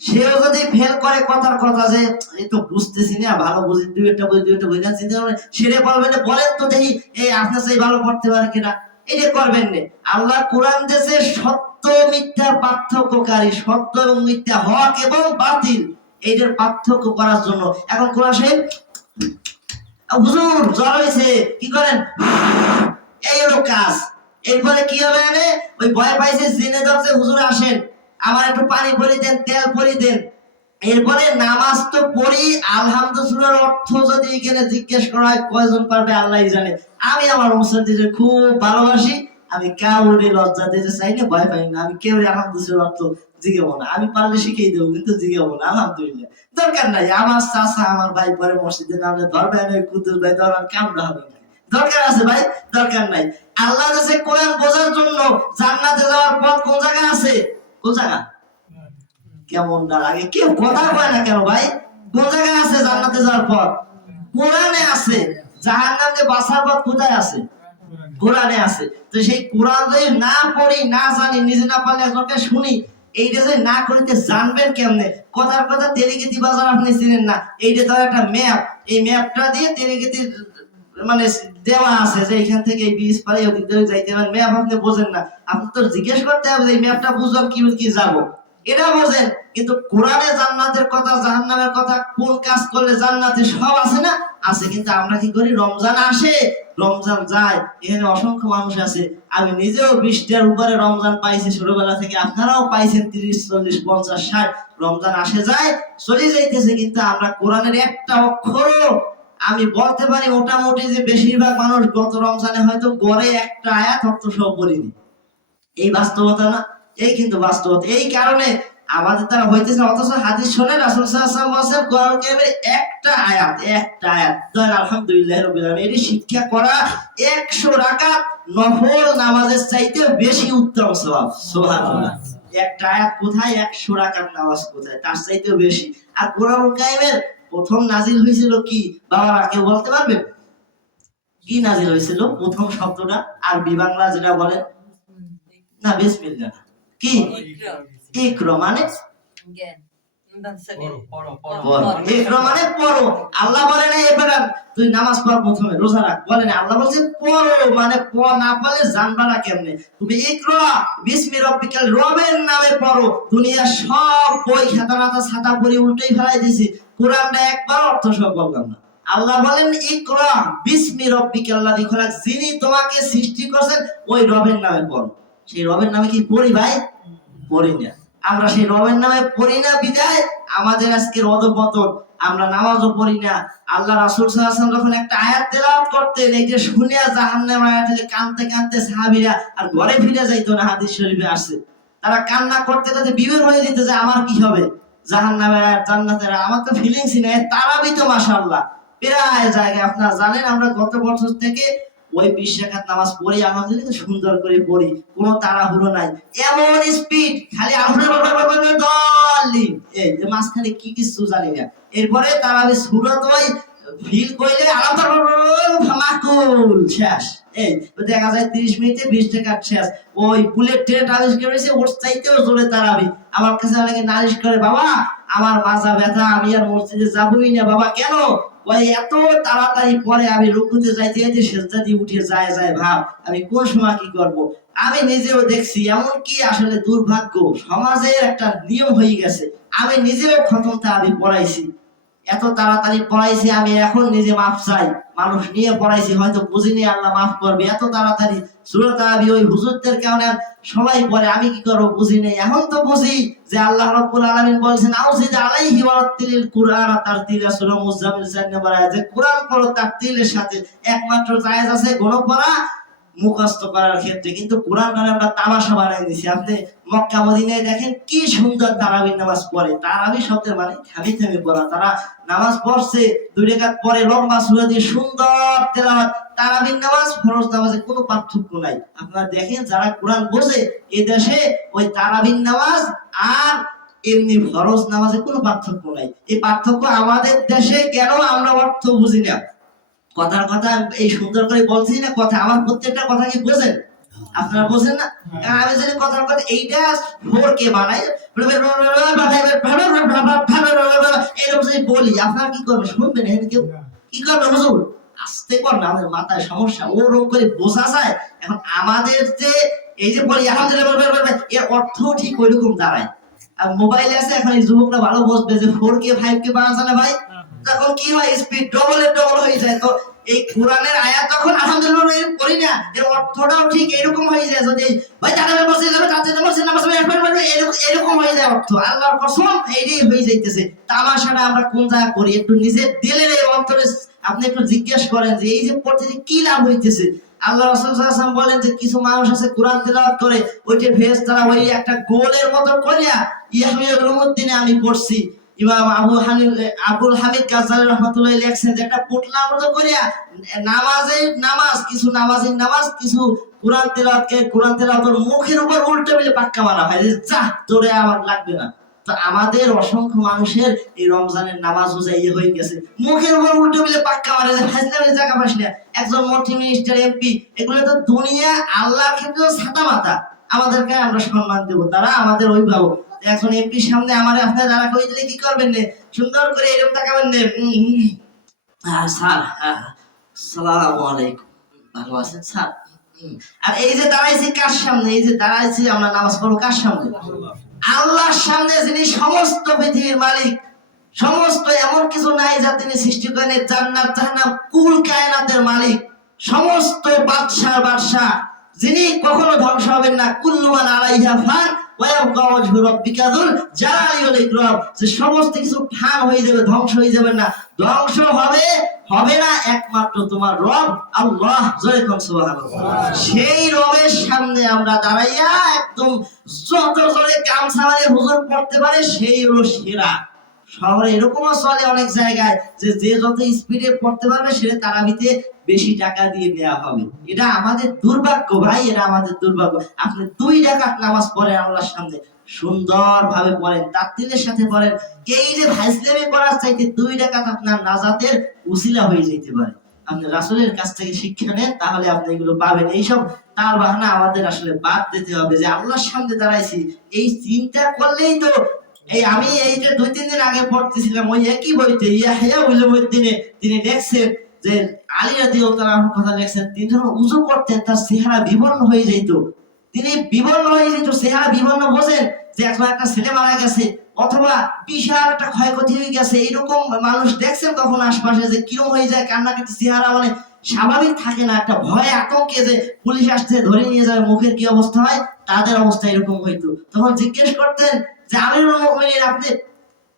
সেও যদি ফেল করে কথার কথা যে এই তো বুঝতেছি না, ভালো বুঝি, 2-1টা বুঝি না, চিন্তা করেন সেরে পারবেন না। বলেন তো দেখি এই আপনার চাই ভালো পড়তে পারে কিনা, এটা করবেন না। আল্লাহ কোরআন দেশে সত্য মিথ্যার পার্থক্যকারী, সত্য এবং মিথ্যা, হক এবং বাতিল, এইটার পার্থক্য করার জন্য। এখন কোরআন সাহেব হুজুর জ্বর হয়েছে কি করেন, এই হলো কাজ। এরপরে কি হবে, ওই ভয় পাইছে জেনে ধরছে হুজুর আসেন আমার একটু পানি পরি দেন, তেল পরি দেন। এরপরে নামাজ তো পড়ি, আলহামদুলিল্লাহ অর্থ যদি এখানে জিজ্ঞেস করা হয় কয়জন পারবে আল্লাহই জানে। আমি আমার মুসল্লিদের খুব ভালোবাসি, আমি কাউরে লজ্জা দিতে চাই না, ভয় পাই না। আমি কেউ আলহামদুলিল্লাহ অর্থ জিগেবো না, আমি পারলে শিখিয়ে দেবো কিন্তু জিগেবো না আলহামদুলিল্লাহ। দরকার নাই, আমার চাচা আমার ভাই পরে মসজিদে নামলে ধরবে না, কুদ্দুস ভাই ধরবেন, কামড়া হবে না। দরকার আছে ভাই, দরকার নাই। আল্লাহ কাছে কোরআন বোঝার জন্য জান্নাতে যাওয়ার পথ কোন জায়গায় আছে? কোন জায়গা? কেমন না আগে কেউ কথা কয় না কেন ভাই? কোন জায়গায় আছে জান্নাতে যাওয়ার পথ? কোরআনে আছে। জাহান্নাম থেকে বাঁচার পথ কোথায় আছে? কোরআনে আছে। তো সেই কোরআন যদি না পড়ি, না জানি, নিজে না পারলে একজনকে শুনি, এইটা যদি না করিতে জানবেন কেমনে? কথার কথা তেলিগিতি বাজার আপনি চিনেন না, এইটা ধর একটা ম্যাপ, এই ম্যাপটা দিয়ে তেলিগিতি মানে দেওয়া আছে যে এখান থেকে এই ব্রিজ পারে ওদিক ধরে যাইতে পারেন, ম্যাপ আপনি বোঝেন না, আপনি তো জিজ্ঞেস করতে হবে এই ম্যাপটা বুঝলাম কি কি যাবো, এটা বোঝেন। কিন্তু কোরআনে জান্নাতের কথা, জাহান্নামের কথা, কোন কাজ করলে জান্নাতে সব আছে না? আছে। কিন্তু আমরা কি করি, রমজান আসে, রমজান যায়, এখানে অসংখ্য মানুষ আছে, আমি নিজেও 20টার উপরে রমজান পাইছি ছোটবেলা থেকে, আপনারাও পাইছেন 30, 40, 50, 60। রমজান আসে যায় চলে যাইতেছে, কিন্তু আমরা কোরআনের একটা অক্ষরও, আমি বলতে পারি মোটামুটি যে বেশিরভাগ মানুষ গত রমজানে হয়তো গড়ে একটা আয়াত অর্থ সহ পড়িনি। এই বাস্তবতা না? এই কিন্তু বাস্তবতা। এই কারণে আমাদের দ্বারা হইতেছে, অথচ হাদিস শুনে রাসূল সাল্লাল্লাহু আলাইহি ওয়াসাল্লাম বলেন কোরআন কারীমের একটা আয়াত ধর আলহামদুলিল্লাহ রাব্বিল আলামিন, এটি শিক্ষা করা 100 রাকাত নফল নামাজের চাইতে বেশি উত্তম সওয়াব। সুবহানাল্লাহ। একটা আয়াত কোথায়, 100 রাকাত নামাজ কোথায়, তার চাইতেও বেশি। আর কোরআন কারীমের প্রথম নাজিল হয়েছিল কি বাবা কেউ বলতে পারবেন? কি নাজিল হয়েছিল প্রথম শব্দটা আরবি বাংলা যেটা বলেন না, বিসমিল্লাহ। কি? ইকরা মানে ইকরা মানে পড়ো। আল্লাহ বলে না এবারে তুই নামাজ পড়, প্রথমে রোজা রাখ, বলে না। আল্লাহ বলছে পড়ো, মানে না পড়লে জানবা না কেমনে? তুমি ইকরা বিসমি রাব্বিকাল, রবের নামে পড়ো। দুনিয়ার সব বই খাতা মাথা ছাতা পড়ে উল্টেই ফেলাই দিছি, কোরআনটা একবার অর্থ সহ বললাম না। আল্লাহ বলেন ইকরা বিসমি রাব্বিকাল লাযী খলাক, যিনি তোমাকে সৃষ্টি করেছেন ওই রবের নামে পড়ো। সেই রবের নামে কি পড়ি ভাই? পড়ি না। আমরা সেই রবের নামে পড়ি না বিদায় আমাদের আজকের অধঃপতন। আমরা নামাজও পড়ি না। আল্লাহ রাসূল সাল্লাল্লাহু আলাইহি ওয়াসাল্লাম যখন একটা আয়াত তেলাওয়াত করতেন, এই যে শুনে জাহান্নামের আয়াতে কাঁদতে কাঁদতে সাহাবীরা আর ঘরে ফিরে যাইতো না, হাদিস শরীফে আসছে। তারা কান্না করতে করতে বিভোর হয়ে যেত যে আমার কি হবে, জাহান্নামের আয়াত জান্নাতের, আমার তো ফিলিংসই নাই। তারাবি তো মাশাআল্লাহ প্রায় জায়গায় আপনারা জানেন, আমরা গত বছর থেকে ওই 20 রাকাত নামাজ পড়ি, আলহামদুলিল্লাহ সুন্দর করে পড়ি, কোনো তাড়াহুড়ো নাই। এমন স্পিড, খালি এই যে মাঝখানে কি কিছু জানি না। এরপরে তারাবি সূরা তো ফিল কইলে মাকুল শেষ। এই দেখা যায় 30 মিনিটে 20 রাকাত শেষ। ওই বুলেট ট্রেন আবিষ্কার হয়েছে, ওর চাইতেও জোরে তারাবি। আমার কাছে অনেকে নালিশ করে, বাবা আমার মাজা ব্যথা, আমি আর মসজিদে যাবই না। বাবা কেন? ওই এত তাড়াতাড়ি পরে আমি রুকুতে যাইতে যাইতে সেজদা দিয়ে উঠে যায় ভাব, আমি কোন সময় কি করব। আমি নিজেও দেখছি, এমন কি আসলে দুর্ভাগ্য, সমাজের একটা নিয়ম হয়ে গেছে। আমি নিজেও খতম তারাবি পড়াইছি, এত তাড়াতাড়ি পড়াইছি, আমি এখন নিজে মাফ চাই। মানুষ নিয়ে পড়াইছি, হয়তো বুঝিনি, আল্লাহ মাফ করবে। এত তাড়াতাড়ি সূরা তারাবি ওই হুজুরদের কারণে সবাই পড়ে, আমি কি করব বুঝি নেই। এখন তো বুঝি যে আল্লাহ রাব্বুল আলামিন বলেছেন আউযিদ আলাইহি ওয়া রাত্তিলিল কুরআন তারতিলা, সূরা মুজাম্মিল 4 নম্বর আয়াত, যে কুরআন পড়ো তারতিলের সাথে। একমাত্র জায়েজ আছে গুণ পড়া মুখস্থ করার ক্ষেত্রে, কিন্তু কোরআনটারে আমরা তামাশা বানাই দিয়েছি। আপনি মক্কা মদিনায় দেখেন কি সুন্দর তারাবির নামাজ পড়ে। তারাবি শব্দের মানে থেমে থেমে পড়া। তারা নামাজ পড়ছে 2 রাকাত পরে লম্বা সূরা দিয়ে সুন্দর তেলাওয়াত। তারাবির নামাজ ফরজ নামাজে কোনো পার্থক্য নাই। আপনারা দেখেন যারা কোরআন বোঝে এই দেশে, ওই তারাবির নামাজ আর এমনি ফরজ নামাজে কোনো পার্থক্য নাই। এই পার্থক্য আমাদের দেশে কেন আমরা অর্থ বুঝি না। কথার কথা এই সুন্দর করে বলছি না, কথা আমার প্রত্যেকটা কথা কি বোঝেন? আপনারা বোঝেন না? আমি যদি কথার কথা এইটা 4K বানাই এরকম যদি বলি, আপনারা কি করবেন? শুনবেন? কেউ কি করবে? হুজুর আস্তে কর না, আমাদের মাথায় সমস্যা, ওরকম করে বোঝা যায়। এখন আমাদের যে এই যে বলি আলহামদুলিল্লাহ এর অর্থ ঠিক ওইরকম দাঁড়ায়। আর মোবাইলে আছে এখন এই যুবকরা ভালো বুঝবে যে 4K 5K পাওয়া যায় না ভাই, তখন কি হয় স্পিড ডবল হয়ে যায়। তো এই কোরআনের আয়াত তখন আলহামদুলিল্লাহ পড়ি না, এর অর্থটাও ঠিক এরকম হয়ে যায়। যদি ভাই তাদের বসে যাবে তাদের বসে নামাজ পড়বে এরকম হয়ে যায় অর্থ, আল্লাহর কসম এইটাই হয়ে যাইতেছে। তামাশাটা আমরা কোন জায়গা করি, একটু নিজের দিলের এই অন্তরে আপনি একটু জিজ্ঞেস করেন যে এই যে পড়তে কি লাভ হইতেছে। আল্লাহ রাসূল সাল্লাল্লাহু আলাইহি ওয়াসাল্লাম বলেন যে কিছু মানুষ আছে কোরআন তেলাওয়াত করে ওইটা ফেরেশতারা ওই একটা গোলের মতো করিয়া ইয়াহইয়া উলুমুদ্দিনে আমি পড়ছি, ইমাম আবুল হামিদ গাজ্জালী রাহমাতুল্লাহ লেখছেন যে একটা পুটলার মতো করিয়া নামাজ কিছু নামাজের নামাজ কিছু কোরআন তেলাওয়াতের মুখের উপর উল্টে মিলে পাক্কা মারা হয় যে যা তোরে আমার লাগবে না। তো আমাদের অসংখ্য মানুষের এই রমজানের নামাজ বুঝাই হয়ে গেছে, মুখের উপর উল্টে মিলে পাক্কা মারে যে ফাজলামের জায়গা পাস না। একজন মন্ত্রী মিনিস্টার এমপি এগুলো তো দুনিয়া আল্লাহর ক্ষেত্রে ছাতা মাথা, আমাদেরকে আমরা সম্মান দেবো, তারা আমাদের অভিভাবক। এখন এমপির সামনে আমার আপনার যারা কই দিলে কি করবেন নে, সুন্দর করে এরকম তাকাবেন নে, স্যার আসসালামু আলাইকুম, ভালো আছেন স্যার। আর এই যে দাঁড়াইছি কার সামনে, এই যে দাঁড়াইছি আমরা নামাজ পড়বো কার সামনে, আল্লাহর সামনে, যিনি সমস্ত পৃথিবীর মালিক। সমস্ত এমন কিছু নাই যা তিনি সৃষ্টি করেন, জান্নাত জাহান্নাম কুল কায়নাতের মালিক, সমস্ত বাদশাহ যিনি কখনো ধ্বংস হবেন না। কুল্লু মান আলাইহা ফান ওয়া ইয়াবকা ওয়াজহু রাব্বিকা যুল জালালি ওয়াল ইকরাম, যে সমস্ত কিছু ফান হয়ে যাবে, ধ্বংস হয়ে যাবে না, ধ্বংস হবে না একমাত্র তোমার রব আল্লাহ। জয় কোন সুবহানাল্লাহ। সেই রবের সামনে আমরা দাঁড়াইয়া একদম যত জোরে গামছা মারে হুজুর পড়তে পারে সেই হলো সেরা। শহরে এরকমও চলে অনেক জায়গায় যে যত স্পিডে পড়তে পারবে সে তারাবিতে বেশি টাকা দিয়ে নেওয়া হবে। এটা আমাদের দুর্ভাগ্য ভাই, এটা আমাদের দুর্ভাগ্য। আপনি 2 রাকাত নামাজ পড়েন আল্লাহর সামনে, সুন্দর ভাবে পড়েন, তাকতিলের সাথে পড়েন, এই যে ফাজলামি করার চাইতে 2 রাকাত আপনার নাজাতের উসিলা হয়ে যেতে পারে। আপনি রাসূলের কাছ থেকে শিক্ষা নেন, তাহলে আপনি এগুলো পাবেন। এইসব তার বাহানা আমাদের আসলে বাদ দিতে হবে যে আল্লাহর সামনে দাঁড়াইছি, এই চিন্তা করলেই তো। আমি এই যে 2-3 দিন আগে পড়তেছিলাম ওই একই বইতে ইয়াহইয়া উলুমুদ্দিনে তিনি লেখছেন যে আলী রাদিয়াল্লাহু তাআলার কথা লেখছেন, তিনি যখন ওযু করতেন তার চেহারা বিবর্ণ হয়ে যেত, চেহারা বিবর্ণ। বোঝেন যে একটা ছেলে মারা গেছে অথবা বিশাল একটা ক্ষয়ক্ষতি হয়ে গেছে, এইরকম মানুষ দেখছেন কখন আশপাশে যে কিরম হয়ে যায়, কান্নাকাটি, চেহারা মানে স্বাভাবিক থাকে না, একটা ভয় আতঙ্কে যে পুলিশ আসছে ধরে নিয়ে যাবে, মুখের কি অবস্থা হয়, তাদের অবস্থা এরকম হইতো। তখন জিজ্ঞেস করতেন যে আমিরুল মুমিনিন আপনি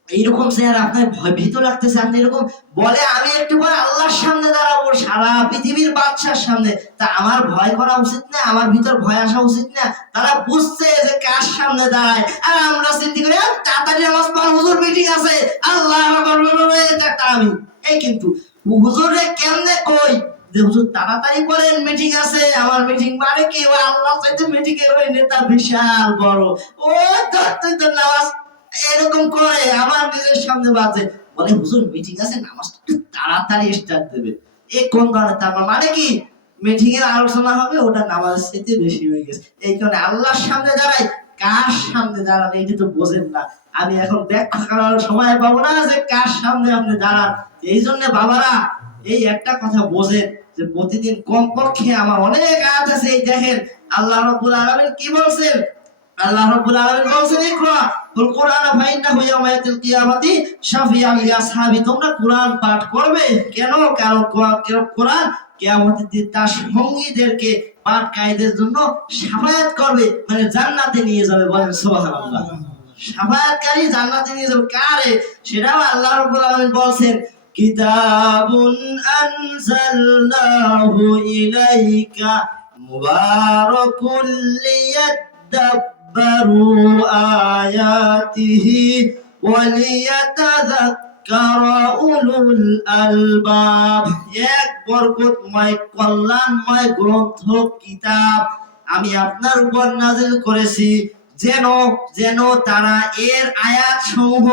এইরকম চেহারা, আপনার ভয় ভীত লাগতেছে, আপনি এরকম বলে আমি একটু পরে আল্লাহর সামনে দাঁড়াবো, সারা পৃথিবীর বাদশার সামনে, তা আমার ভয় করা উচিত না, আমার ভিতর ভয় আসা উচিত না? তারা বুঝছে যে কার সামনে দাঁড়ায়, আর আমরা চিন্তা করি তাড়াতাড়ি নামাজ পড়, হুজুর মিটিং আছে, আল্লাহ আমি এই কিন্তু হুজুরে কেমনে কই যে হুজুর তাড়াতাড়ি করেন মিটিং আছে, আমার মিটিং মানে কি আল্লাহ চাইতে মিটিং এর ওই নেতা বিশাল বড়, ও তো নামাজ এরকম করে আমার নিজের সামনে বাজে, বলে হুজুর মিটিং আছে, নামাজটা একটু তাড়াতাড়ি স্টার্ট দেবে। এ কোন ধরনের তারপর মানে কি মিটিং এর আলোচনা হবে, ওটা নামাজের চাইতে বেশি হয়ে গেছে। এই কারণে আল্লাহর সামনে দাঁড়াই, কার সামনে দাঁড়ান এটা তো বোঝেন না। আমি এখন ব্যাখ্যা করার সময় পাবো না যে কার সামনে আপনি দাঁড়ান। এই জন্য বাবারা এই একটা কথা বোঝেন যে প্রতিদিন কমপক্ষে আমার অনেক আয়াত আছে। এই দেখেন আল্লাহ রাব্বুল আলামিন কি বলছেন, আল্লাহ রাব্বুল আলামিন বলছেন ইকরা কুল কুরআন ফাইন্নাহু ইয়াউমাল কিয়ামাতি শাফিআন লিআসহাবি, তোমরা কুরআন পাঠ করবে কেন? কারণ কুরআন কিয়ামতের দিন তার সঙ্গীদেরকে পাঠকারীদের জন্য শাফায়াত করবে, মানে জান্নাতে নিয়ে যাবে। বলেন সুবহানাল্লাহ। শাফায়াতকারী জান্নাতে নিয়ে যাবে কারে? সেটাও আল্লাহ রাব্বুল আলামিন বলছেন কিতাবুন আনজালনাহু ইলাইকা মুবারাকুল লিয়াদাব্বারু আয়াতিহি ওয়া লিয়াতাযাক্কারা উলুল আলবাব। এক বরকতময় কল্যাণময় গ্রন্থ কিতাব আমি আপনার উপর নাযিল করেছি যেন তারা এর আয়াত সমূহ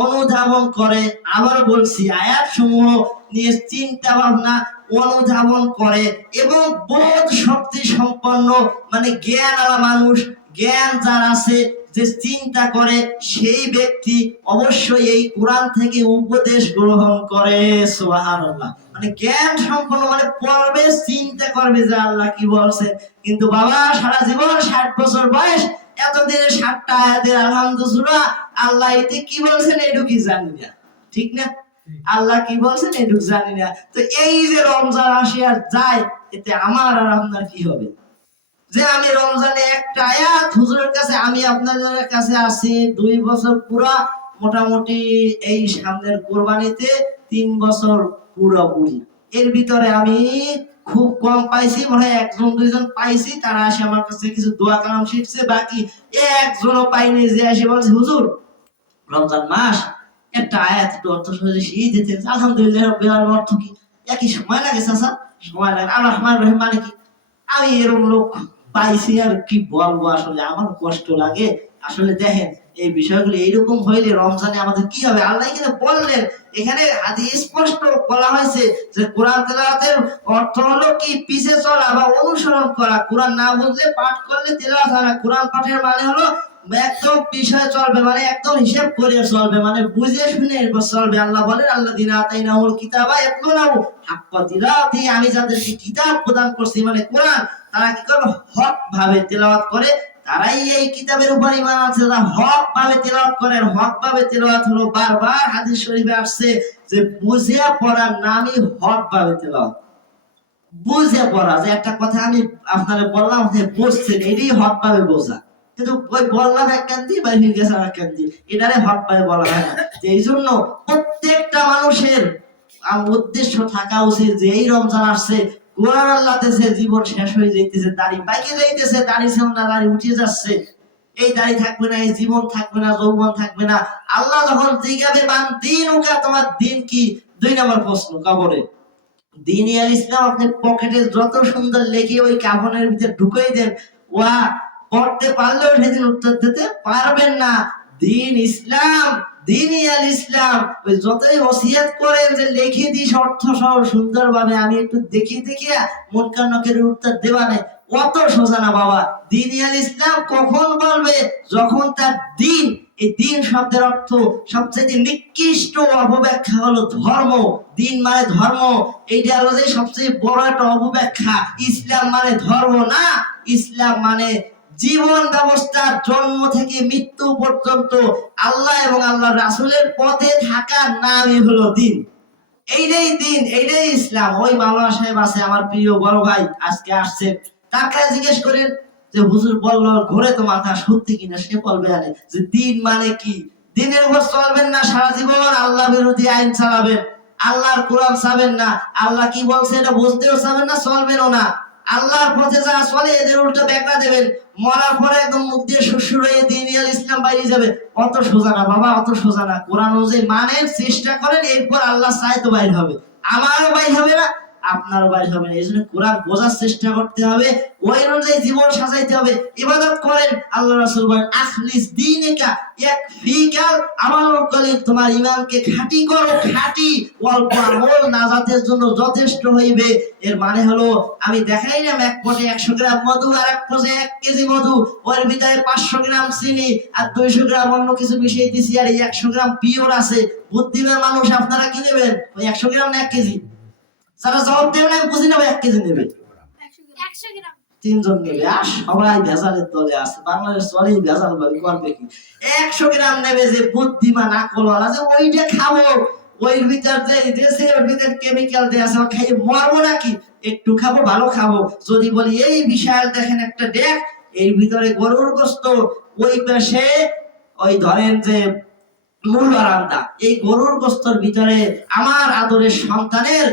অনুধাবন করে। আবার বলছি, আয়াত সমূহ নিয়ে চিন্তা ভাবনা অনুধাবন করে এবং বোধ শক্তি সম্পন্ন, মানে জ্ঞান আলা মানুষ, জ্ঞান যার আছে, যে চিন্তা করে সেই ব্যক্তি অবশ্যই এই কোরআন থেকে উপদেশ গ্রহণ করে। সুবহানাল্লাহ। মানে জ্ঞান সম্পন্ন, মানে পড়বে, চিন্তা করবে যে আল্লাহ কি বলছে। কিন্তু বাবা সারা জীবন 60 বছর বয়স, এতদিনে 60টা আয়াতের আলহামদুলিল্লাহ আল্লাহ এতে কি বলছেন এটুকু জানি না, ঠিক না? আল্লাহ কি বলছেন এটুকু জানি না। তো এই যে রমজান আসে আর যায়, এতে আমার আর আপনার কি হবে? যে আমি রমজানে একটা আয়াত হুজুরের কাছে, আমি আপনাদের কাছে আসি 2 বছর পুরা, মোটামুটি এই সামনের কোরবানিতে 3 বছর পুরোপুরি। এর ভিতরে আমি খুব কম পাইছি, মনে হয় 1-2 জন পাইছি, তারা আসে আমার কাছে কিছু দোয়া কালাম শিখছে, বাকি একজনও পাইনি যে এসে বলছে হুজুর রমজান মাস একটা আয়াত একটু অর্থ সহজে শিখিয়ে দিতে। আলহামদুলিল্লাহ রাব্বিল আলামিন। অর্থ কি? একই সময় লাগে চাচা, সময় লাগে। আর রহমান রহিম মানে কি? আমি এরকম লোক পাইছি, আর কি বলবো, আসলে আমার কষ্ট লাগে। আসলে দেখেন এই বিষয়গুলো এইরকম হইলে রমজানে আমাদের কি হবে? আল্লাহ কিন্তু বললেন, এখানে হাদিস স্পষ্ট বলা হয়েছে যে কোরআন তেলাওয়াতের অর্থ হলো কি পিছে চলা বা অনুসরণ করা। কোরআন না বুঝলে পাঠ করলে তেলাওয়াত হয় না। কোরআন পাঠের মানে হলো একদম বিষয় চলবে, মানে একদম হিসাব করে চলবে, মানে বুঝে শুনে চলবে। আল্লাহ বলেন আল্লাযীনা আতাইনাহুল কিতাবা ইয়াতলুনাহু হাক্কা তিলাওয়াতিহি, আমি যাদেরকে কিতাব প্রদান করছি মানে কোরআন, তারা কি করবে? হক ভাবে তেলাওয়াত করে। তারাই এই কিতাবের উপর ঈমান আছে, যারা হক ভাবে তেলাওয়াত করে। হক ভাবে তেলাওয়াত হলো, বারবার হাদিস শরীফে আসছে যে বুঝে পড়ার নামই হক ভাবে তেলাওয়াত। বুঝে পড়া, যে একটা কথা আমি আপনাদের বললাম যে বুঝছেন, এটাই হক ভাবে বোঝা। কিন্তু ওই বললাম এক কান্দি বা হয়ে গেছে আর এক কান্দি, এটারে হক ভাবে বলা হয় না। এই জন্য প্রত্যেকটা মানুষের উদ্দেশ্য থাকা উচিত যে এই রমজান আসছে, কোরআন আল্লাহ দেশে জীবন শেষ হয়ে যাইতেছে, দাড়ি পাইকে যাইতেছে, দাড়ি ছিল না দাড়ি উঠে যাচ্ছে, এই দাড়ি থাকবে না, এই জীবন থাকবে না, যৌবন থাকবে না। আল্লাহ যখন জিজ্ঞাসা মান দিন ওকা, তোমার দিন কি? 2 নম্বর প্রশ্ন কবরে। দিনই আল ইসলাম আপনি পকেটে যত সুন্দর লেখে ওই কাফনের ভিতরে ঢুকাই দেন, ওয়া পড়তে পারলেও সেদিন উত্তর দিতে পারবেন না। দিন ইসলাম, দিনই আল ইসলাম। ওই যতই ওসিয়াত করেন যে লিখে দিস অর্থ সহ সুন্দরভাবে, আমি একটু দেখিয়া মন কান্নকের উত্তর দেওয়া নেই, অত সোজা না বাবা। দিনই আল ইসলাম কখন বলবে? যখন তার দিন, এই দিন শব্দের অর্থ সবচেয়ে নিকৃষ্ট অপব্যাখ্যা হলো ধর্ম। দিন মানে ধর্ম, এইটা হলো যে সবচেয়ে বড় একটা অপব্যাখ্যা। ইসলাম মানে ধর্ম না, ইসলাম মানে জীবন ব্যবস্থা, জন্ম থেকে মৃত্যু পর্যন্ত আল্লাহ এবং আল্লাহ রাসূলের পথে থাকার নামই হলো দিন। এইটাই দিন, এইটাই ইসলাম। ওই মাওলানা সাহেব আছে আমার প্রিয় বড় ভাই, আজকে আসছে, তার কাছে জিজ্ঞেস করেন যে হুজুর বললো ঘুরে তো মাথা, সত্যি কিনা সে বলবে আরে যে দিন মানে কি। দিনের উপর চলবেন না, সারা জীবন আল্লাহ বিরোধী আইন চালাবেন, আল্লাহর কোরআন চাবেন না, আল্লাহ কি বলছে এটা বুঝতেও চাবেন না, চলবেনও না। আল্লাহর পথে যারা চলে এদের উল্টো ব্যাগরা দেবেন, মরার পরে একদম মুখ দিয়ে শ্বশুর হয়ে দিনিয়াল ইসলাম বাইরে যাবে। অত সোজা না বাবা, অত সোজা না। কোরআন অনুযায়ী মানের চেষ্টা করেন, এরপর আল্লাহ চাই তো বাইর হবে, আমারও বাইর হবে না, আপনারও বাইর হবে না। এই জন্য কোরআন বোঝার চেষ্টা করতে হবে, ওই অনুযায়ী জীবন সাজাইতে হবে। ইবাদত করেন, আল্লাহ রাসূল বলেন আখলিস দীনিকা ইয়াকফিকাল আমাল কলিল, তোমার ঈমানকে খাঁটি করো, খাঁটি অল্প আমল নাজাতের জন্য যথেষ্ট হইবে। এর মানে হলো আমি দেখাইলাম এক পটে 100 গ্রাম মধু, আর এক পটে 1 কেজি মধু, ওর ভিতরে 500 গ্রাম চিনি আর 200 গ্রাম অন্য কিছু মিশিয়ে দিছি, আর এই 100 গ্রাম পিওর আছে। বুদ্ধিমান মানুষ আপনারা কি নেবেন, ওই 100 গ্রাম না 1 কেজি? যারা জবাব দেবেন আমি বুঝি নেবে 1 কেজি নেবে, 100 গ্রাম 3 জন নেবে, আর সবাই ভেজালের দলে আছে। বাংলাদেশ চলেই ভেজাল বলে, করবে কি? 100 গ্রাম নেবে যে বুদ্ধিমান আকলওয়ালা, যে ওইটা খাবো, ওই ভিতর যে দেশের ভিতর কেমিক্যাল দেয়া আছে, খাইয়ে মরবো নাকি, একটু খাবো, ভালো খাবো। যদি বলি এই বিশাল দেখেন একটা ডেক, এর ভিতরে গরুর গোশত, ওই পাশে ওই ধরেন যে মূল বারান্দা, এই গরুর গোশতের ভিতরে আমার আদরের সন্তানের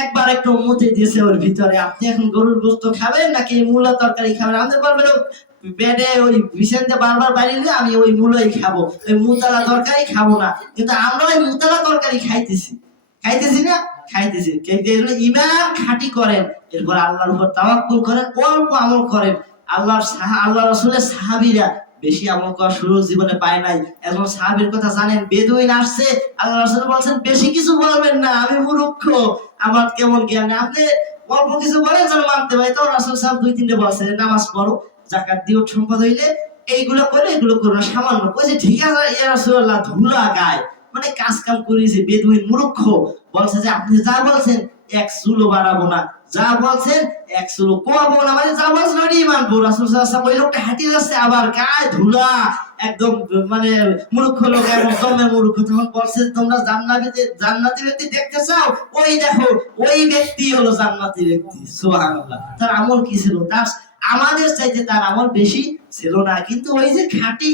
একবার একটু মুতে দিয়েছে ওর ভিতরে, আপনি এখন গরুর গোশত খাবেন নাকি মূলা তরকারি খাবেন? আমাদের বলবেন পেটে ওই বিছানতে বারবার বাইরে নিয়ে আমি ওই মূলাই খাবো, ওই মুতালা তরকারি খাবো না। কিন্তু আমরা ওই মুতালা তরকারি খাইতেছি, খাইতেছি না, খাইতেছি। ঈমান খাঁটি করেন, এরপর আল্লাহর উপর তাওয়াক্কুল করেন, অল্প আমল করেন। আল্লাহ রাসূলের সাহাবীরা বেশি আমল করার সুযোগ জীবনে পায় নাই। একজন সাহাবীর কথা জানেন, বেদুইন আসছে, আল্লাহ রাসূল বলছেন বেশি কিছু বলবেন না, আমি মূর্খ, আমার কেমন জ্ঞান, আপনি অল্প কিছু বলেন যেন মানতে পারি। তো রাসূল সাহেব 2-3টে বলছেন, নামাজ পড়ো, যাকাত দিও, সম্পদ হইলে এইগুলো করে এগুলো করো না, সামান্য কইছে ঠিক আছে ইয়া রাসূলুল্লাহ, ধুলা গায় মানে কাজ কাম করেছে বেদুইন মূর্খ, বলছে যে আপনি যা বলছেন এক চুলো বাড়াবো না, যা বলছেন এক চুলো কমাবো না, মানে যা বলছেন ওইটাই মানবো। রাসূল সাল্লাল্লাহু আলাইহি ওয়াসাল্লাম ওই লোকটা হাঁটিয়ে যাচ্ছে আবার গায়ে ধুলা, একদম মানে মূর্খ লোক, একদম দমে মূর্খ। তখন বলছে তোমরা জান্নাতি ব্যক্তি দেখতে চাও, ওই দেখো ওই ব্যক্তি হলো জান্নাতি ব্যক্তি। সুবহানাল্লাহ। তার আমল কি ছিল? তার আমাদের চাইতে তার আমল বেশি ছিল না, কিন্তু ওই যে খাঁটি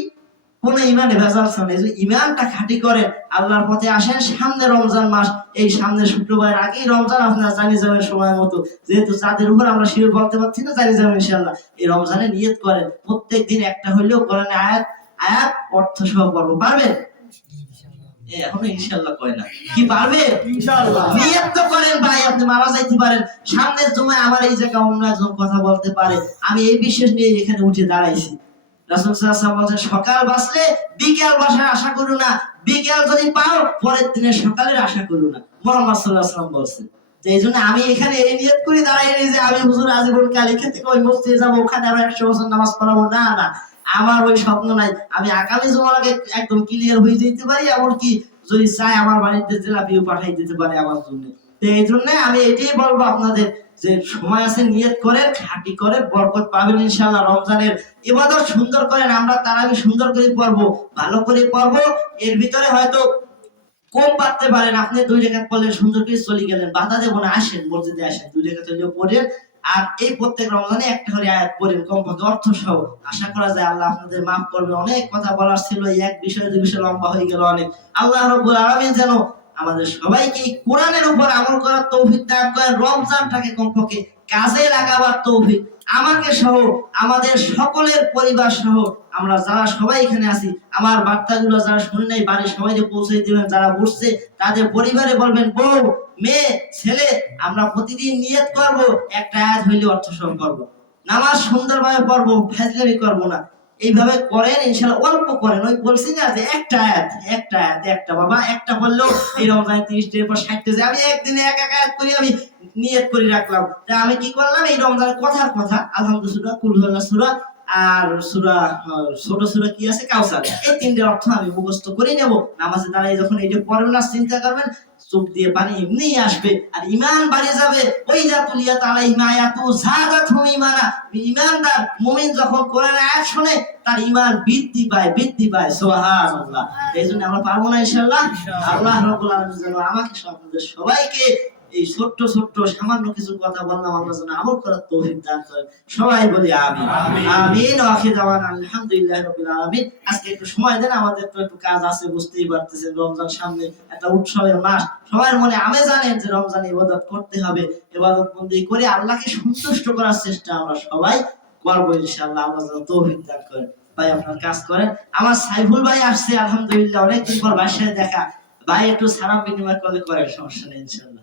কোন ইমানে ভেজাল ছিল না। ইমানটা খাঁটি করেন, আল্লাহর পথে আসেন। সামনে রমজান মাস, এই সামনে শুক্রবার আগেই রমজান, আপনারা জানিয়ে যাবেন সময় মতো, যেহেতু চাঁদের উপর আমরা শিওর বলতে পারছি না, জানিয়ে যাবেন ইনশাআল্লাহ। এই রমজানে নিয়ত করেন প্রত্যেক দিন একটা হইলেও কোরআনে আয়াত আয়াত অর্থ সহ পড়বো। পারবেন? এখনো ইনশাআল্লাহ কয় না, কি পারবে? ইনশাআল্লাহ। নিয়ত তো করেন ভাই, আপনি মারা যাইতে পারেন, সামনের জুমায় আমার এই জায়গা অন্য একজন কথা বলতে পারে, আমি এই বিশ্বাস নিয়ে এখানে উঠে দাঁড়াইছি। রাসূল সাল্লাল্লাহু আলাইহি ওয়াসাল্লাম বলেন সকাল বাঁচলে বিকেল বাসার আশা করো না, বিকেল যদি পাও পরের দিনের সকালের আশা করো না। মুহাম্মদ সাল্লাল্লাহু আলাইহি ওয়াসাল্লাম বলেন। তো এইজন্য আমি এখানে এই নিয়ত করে দাঁড়াই নেই যে আমি হুজুর আজীবন কাল এখান থেকে ওই মসজিদে যাবো, ওখানে আরো 100 বছর নামাজ পড়াবো। না না, আমার ওই স্বপ্ন নাই। আমি আগামী জুমার আগে একদম ক্লিয়ার হয়ে যেতে পারি, এমনকি যদি চাই আমার বাড়িতে জিলাপিও পাঠাই দিতে পারে আমার জন্য। তো এই জন্য আমি এটাই বলবো আপনাদের যে সময় আছে, নিয়ত করেন, খাঁটি করে বরকত পাবেন ইনশাআল্লাহ। রমজানের ইবাদত সুন্দর করেন, আমরা তারাবি সুন্দর করে পড়বো, ভালো করে পড়বো। এর ভিতরে হয়তো কম পারতে পারেন, আপনি 2 রাকাত পড়লেন, সুন্দর করে চলে গেলেন, বাধা দেব না, আসেন মসজিদে আসেন, 2 রাকাত হলেও পড়েন। আর এই প্রত্যেক রমজানে একটা করে আয়াত পড়েন কমপক্ষে অর্থ সহ। আশা করা যায় আল্লাহ আপনাদের মাফ করবে। অনেক কথা বলার ছিল, এই এক বিষয়ে 2 বিষয় লম্বা হয়ে গেল অনেক। আল্লাহ রাব্বুল আলামিন যেন আমাদের সবাইকে এই কোরআনের উপর আমল করার তৌফিক দান করেন, রমজানটাকে কমপক্ষে কাজে লাগাবার তৌফিক আমাকে সহ, আমাদের সকলের পরিবার সহ, আমরা যারা সবাই এখানে আছি, আমার বার্তাগুলো যারা শুনে নাই বাড়ির সবাইকে পৌঁছে দিবেন। যারা বুঝছে তাদের পরিবারে বলবেন, বউ মেয়ে ছেলে আমরা প্রতিদিন নিয়ত করব, একটা আয়াত হইলে অর্থ সহ করব, নামাজ সুন্দরভাবে পড়বো, ফাজলামি করব না। এইভাবে করেন ইনশাআল্লাহ। অল্প করেন, ওই বলছি না যে একটা আয়াত একটা বাবা একটা বললেও এই রমজান 30 দিনের পর 60 যায়। আমি একদিনে এক এক আয়াত করি, আমি নিয়ত করে রাখলাম। তা আমি কি করলাম, এই রমজানের কথার কথা আলহামদুলিল্লাহ, কুল হুয়াল্লাহ সূরা আর সূরা ছোট সূরা কি আছে কাউসার, এই 3টা অর্থ আমি মুখস্থ করে নেব। নামাজে দাঁড়াই যখন এইটা পড়বেন না, চিন্তা করবেন চোখ দিয়ে পানি এমনিই আসবে, আর ঈমান বাড়ে যাবে। ওই যা তুলিয়াত আলাইহিম আয়াতু যাদাতহুম ঈমানা। ঈমানদার মুমিন যখন কোরআনের আয়াত শুনে তার ঈমান বৃদ্ধি পায়। সুবহানাল্লাহ। এইজন্য আমরা পারবো না ইনশাআল্লাহ। আল্লাহ রাব্বুল আলামিন যেন আমাকে আপনাদের সবাইকে এই ছোট্ট সামান্য কিছু কথা বললাম, আমরা যেন আমল করার তৌফিক দান করেন। সবাই বলি আমিন। আমিন। ওয়া আখিরু দাওয়ানা আলহামদুলিল্লাহি রাব্বিল আলামিন। আজকে একটু সময় দেন, আমাদের তো একটু কাজ আছে, বুঝতেই পারতেছেন রমজান সামনে, একটা উৎসবের মাস। সবার মনে আমেজ জানেন যে রমজানে ইবাদত করতে হবে, ইবাদত বন্দি করে আল্লাহকে সন্তুষ্ট করার চেষ্টা আমরা সবাই করবো ইনশাআল্লাহ। আল্লাহ যেন তৌফিক দান করেন। ভাই আপনার কাজ করেন। আমার সাইফুল ভাই আসছে আলহামদুলিল্লাহ, অনেকদিন পর বাসায় দেখা। ভাই একটু সালাম বিনিময় করলে করেন, সমস্যা নেই ইনশাআল্লাহ।